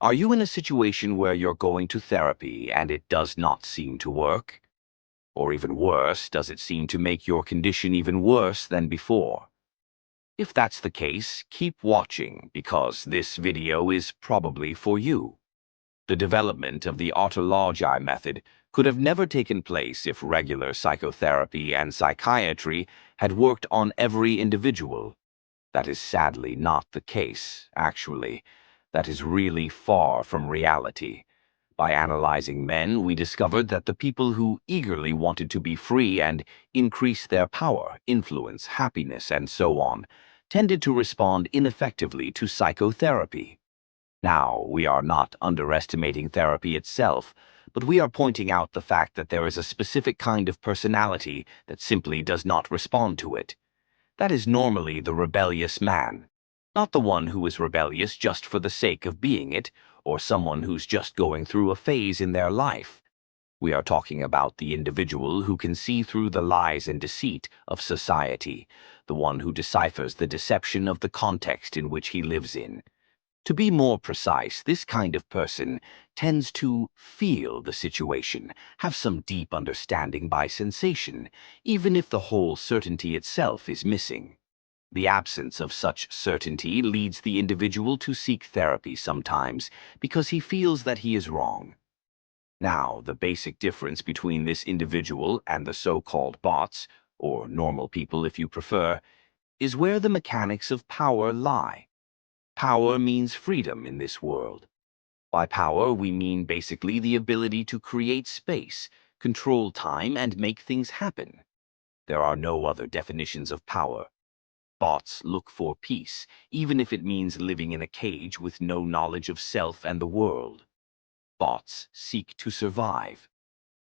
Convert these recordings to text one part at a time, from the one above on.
Are you in a situation where you're going to therapy and it does not seem to work? Or even worse, does it seem to make your condition even worse than before? If that's the case, keep watching because this video is probably for you. The development of the Autologie method could have never taken place if regular psychotherapy and psychiatry had worked on every individual. That is sadly not the case, actually. That is really far from reality. By analyzing men, we discovered that the people who eagerly wanted to be free and increase their power, influence, happiness, and so on, tended to respond ineffectively to psychotherapy. Now, we are not underestimating therapy itself, but we are pointing out the fact that there is a specific kind of personality that simply does not respond to it. That is normally the rebellious man, not the one who is rebellious just for the sake of being it, or someone who's just going through a phase in their life. We are talking about the individual who can see through the lies and deceit of society, the one who deciphers the deception of the context in which he lives in. To be more precise, this kind of person tends to feel the situation, have some deep understanding by sensation, even if the whole certainty itself is missing. The absence of such certainty leads the individual to seek therapy sometimes because he feels that he is wrong. Now, the basic difference between this individual and the so-called bots, or normal people if you prefer, is where the mechanics of power lie. Power means freedom in this world. By power, we mean basically the ability to create space, control time, and make things happen. There are no other definitions of power. Bots look for peace, even if it means living in a cage with no knowledge of self and the world. Bots seek to survive.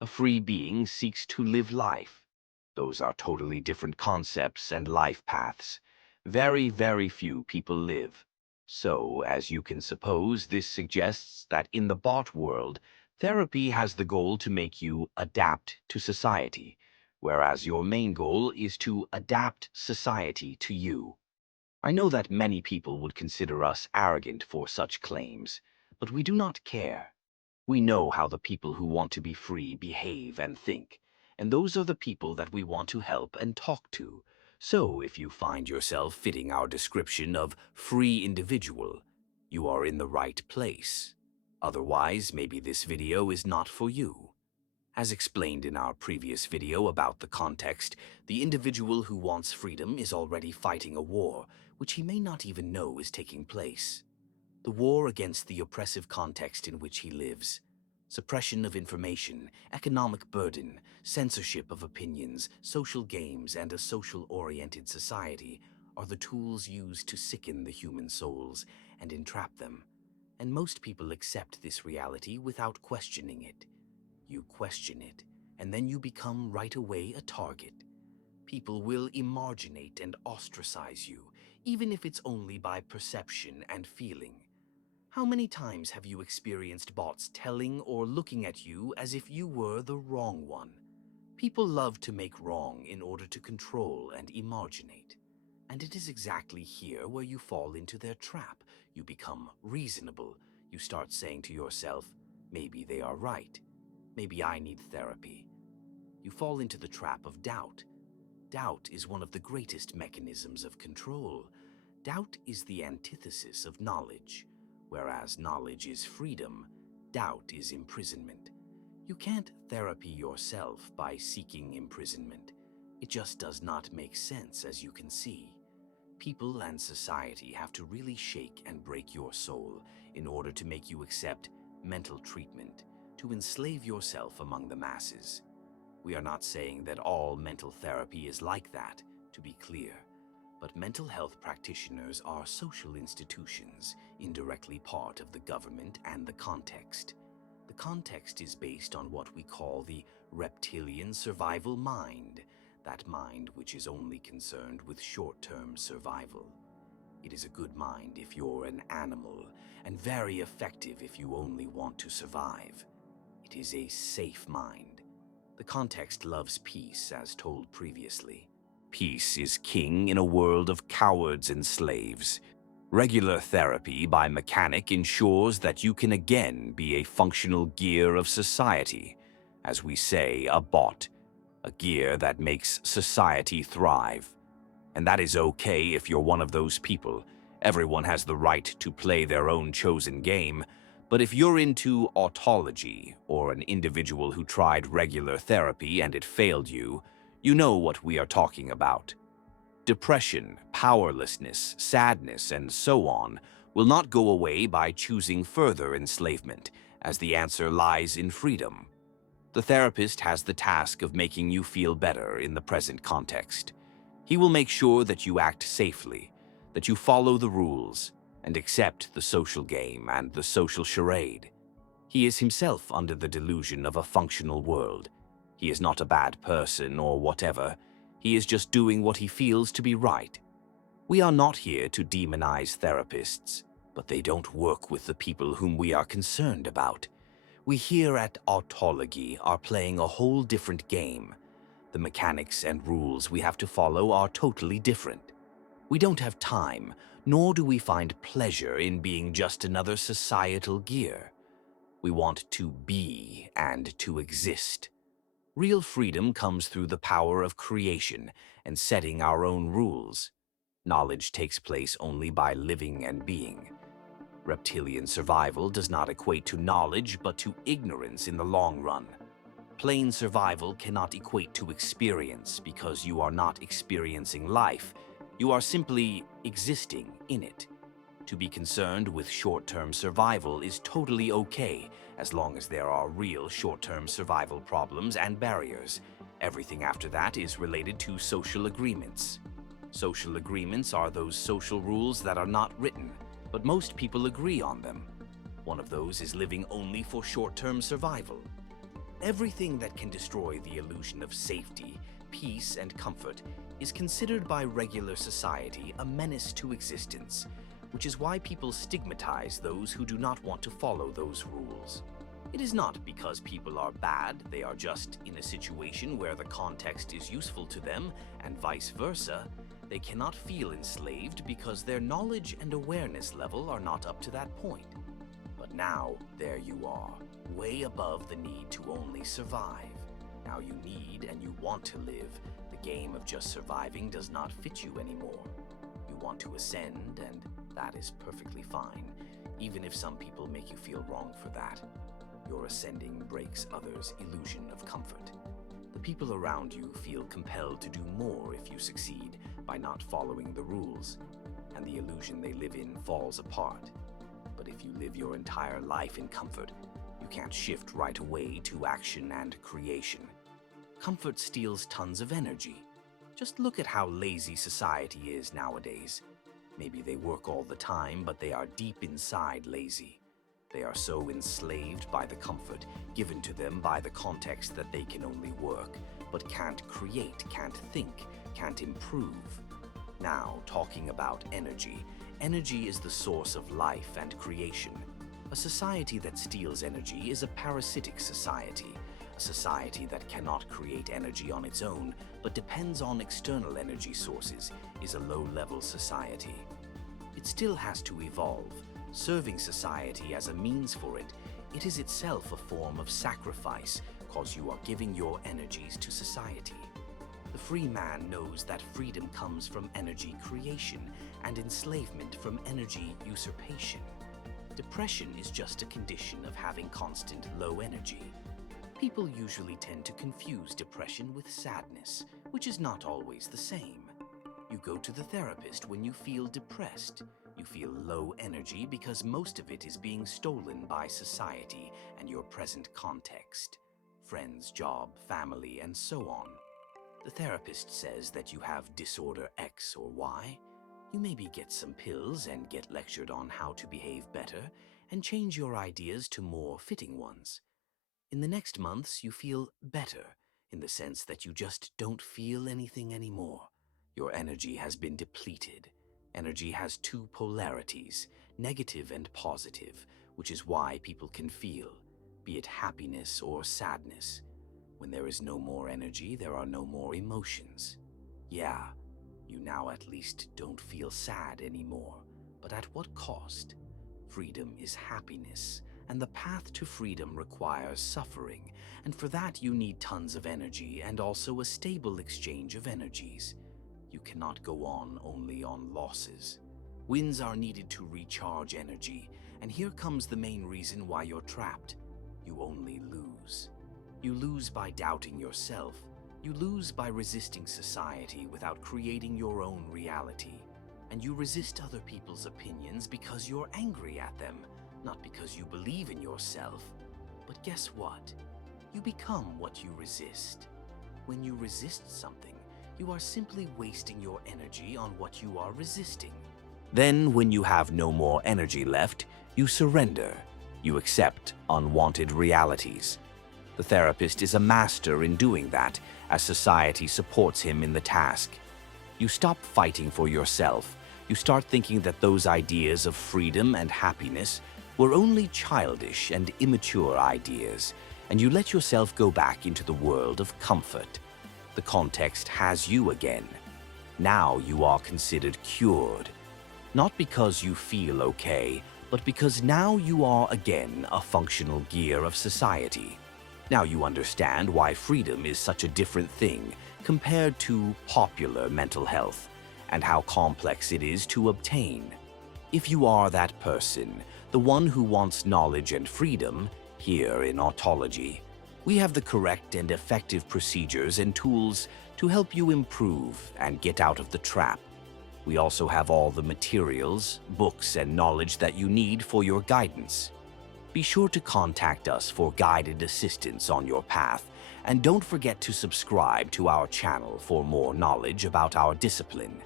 A free being seeks to live life. Those are totally different concepts and life paths. Very, very few people live. So, as you can suppose, this suggests that in the bot world, therapy has the goal to make you adapt to society, whereas your main goal is to adapt society to you. I know that many people would consider us arrogant for such claims, but we do not care. We know how the people who want to be free behave and think, and those are the people that we want to help and talk to. So if you find yourself fitting our description of free individual, you are in the right place. Otherwise, maybe this video is not for you. As explained in our previous video about the context, the individual who wants freedom is already fighting a war, which he may not even know is taking place. The war against the oppressive context in which he lives. Suppression of information, economic burden, censorship of opinions, social games, and a social-oriented society are the tools used to sicken the human souls and entrap them. And most people accept this reality without questioning it. You question it, and then you become right away a target. People will emarginate and ostracize you, even if it's only by perception and feeling. How many times have you experienced bots telling or looking at you as if you were the wrong one? People love to make wrong in order to control and emarginate. And it is exactly here where you fall into their trap. You become reasonable. You start saying to yourself, maybe they are right. Maybe I need therapy. You fall into the trap of doubt. Doubt is one of the greatest mechanisms of control. Doubt is the antithesis of knowledge. Whereas knowledge is freedom, doubt is imprisonment. You can't therapy yourself by seeking imprisonment. It just does not make sense, as you can see. People and society have to really shake and break your soul in order to make you accept mental treatment, to enslave yourself among the masses. We are not saying that all mental therapy is like that, to be clear, but mental health practitioners are social institutions, indirectly part of the government and the context. The context is based on what we call the reptilian survival mind, that mind which is only concerned with short-term survival. It is a good mind if you're an animal, and very effective if you only want to survive. It is a safe mind. The context loves peace, as told previously. Peace is king in a world of cowards and slaves. Regular therapy by mechanic ensures that you can again be a functional gear of society, as we say, a bot, a gear that makes society thrive. And that is okay if you're one of those people. Everyone has the right to play their own chosen game. But if you're into autology, or an individual who tried regular therapy and it failed you, you know what we are talking about. Depression, powerlessness, sadness, and so on will not go away by choosing further enslavement, as the answer lies in freedom. The therapist has the task of making you feel better in the present context. He will make sure that you act safely, that you follow the rules, and accept the social game and the social charade. He is himself under the delusion of a functional world. He is not a bad person or whatever. He is just doing what he feels to be right. We are not here to demonize therapists, but they don't work with the people whom we are concerned about. We here at Autologie are playing a whole different game. The mechanics and rules we have to follow are totally different. We don't have time, nor do we find pleasure in being just another societal gear. We want to be and to exist. Real freedom comes through the power of creation and setting our own rules. Knowledge takes place only by living and being. Reptilian survival does not equate to knowledge but to ignorance in the long run. Plain survival cannot equate to experience because you are not experiencing life. You are simply existing in it. To be concerned with short-term survival is totally okay as long as there are real short-term survival problems and barriers. Everything after that is related to social agreements. Social agreements are those social rules that are not written, but most people agree on them. One of those is living only for short-term survival. Everything that can destroy the illusion of safety, peace, and comfort is considered by regular society a menace to existence, which is why people stigmatize those who do not want to follow those rules. It is not because people are bad, they are just in a situation where the context is useful to them, and vice versa. They cannot feel enslaved because their knowledge and awareness level are not up to that point. But now, there you are, way above the need to only survive. Now you need and you want to live. The game of just surviving does not fit you anymore. You want to ascend, and that is perfectly fine, even if some people make you feel wrong for that. Your ascending breaks others' illusion of comfort. The people around you feel compelled to do more if you succeed by not following the rules, and the illusion they live in falls apart. But if you live your entire life in comfort, you can't shift right away to action and creation. Comfort steals tons of energy. Just look at how lazy society is nowadays. Maybe they work all the time, but they are deep inside lazy. They are so enslaved by the comfort given to them by the context that they can only work, but can't create, can't think, can't improve. Now, talking about energy. Energy is the source of life and creation. A society that steals energy is a parasitic society. A society that cannot create energy on its own, but depends on external energy sources, is a low-level society. It still has to evolve. Serving society as a means for it, it is itself a form of sacrifice, cause you are giving your energies to society. The free man knows that freedom comes from energy creation and enslavement from energy usurpation. Depression is just a condition of having constant low energy. People usually tend to confuse depression with sadness, which is not always the same. You go to the therapist when you feel depressed. You feel low energy because most of it is being stolen by society and your present context. Friends, job, family, and so on. The therapist says that you have disorder X or Y. You maybe get some pills and get lectured on how to behave better and change your ideas to more fitting ones. In the next months, you feel better in the sense that you just don't feel anything anymore. Your energy has been depleted. Energy has two polarities, negative and positive, which is why people can feel, be it happiness or sadness. When there is no more energy, there are no more emotions. Yeah, you now at least don't feel sad anymore, But at what cost? Freedom is happiness, and the path to freedom requires suffering, and for that you need tons of energy and also a stable exchange of energies. You cannot go on only on losses. Wins are needed to recharge energy, and here comes the main reason why you're trapped. You only lose. You lose by doubting yourself. You lose by resisting society without creating your own reality. And you resist other people's opinions because you're angry at them, not because you believe in yourself. But guess what? You become what you resist. When you resist something, you are simply wasting your energy on what you are resisting. Then, when you have no more energy left, you surrender. You accept unwanted realities. The therapist is a master in doing that, as society supports him in the task. You stop fighting for yourself. You start thinking that those ideas of freedom and happiness were only childish and immature ideas, and you let yourself go back into the world of comfort. The context has you again. Now you are considered cured. Not because you feel okay, but because now you are again a functional gear of society. Now you understand why freedom is such a different thing compared to popular mental health, and how complex it is to obtain. If you are that person, the one who wants knowledge and freedom, here in Autologie, we have the correct and effective procedures and tools to help you improve and get out of the trap. We also have all the materials, books, and knowledge that you need for your guidance. Be sure to contact us for guided assistance on your path, and don't forget to subscribe to our channel for more knowledge about our discipline.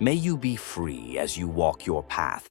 May you be free as you walk your path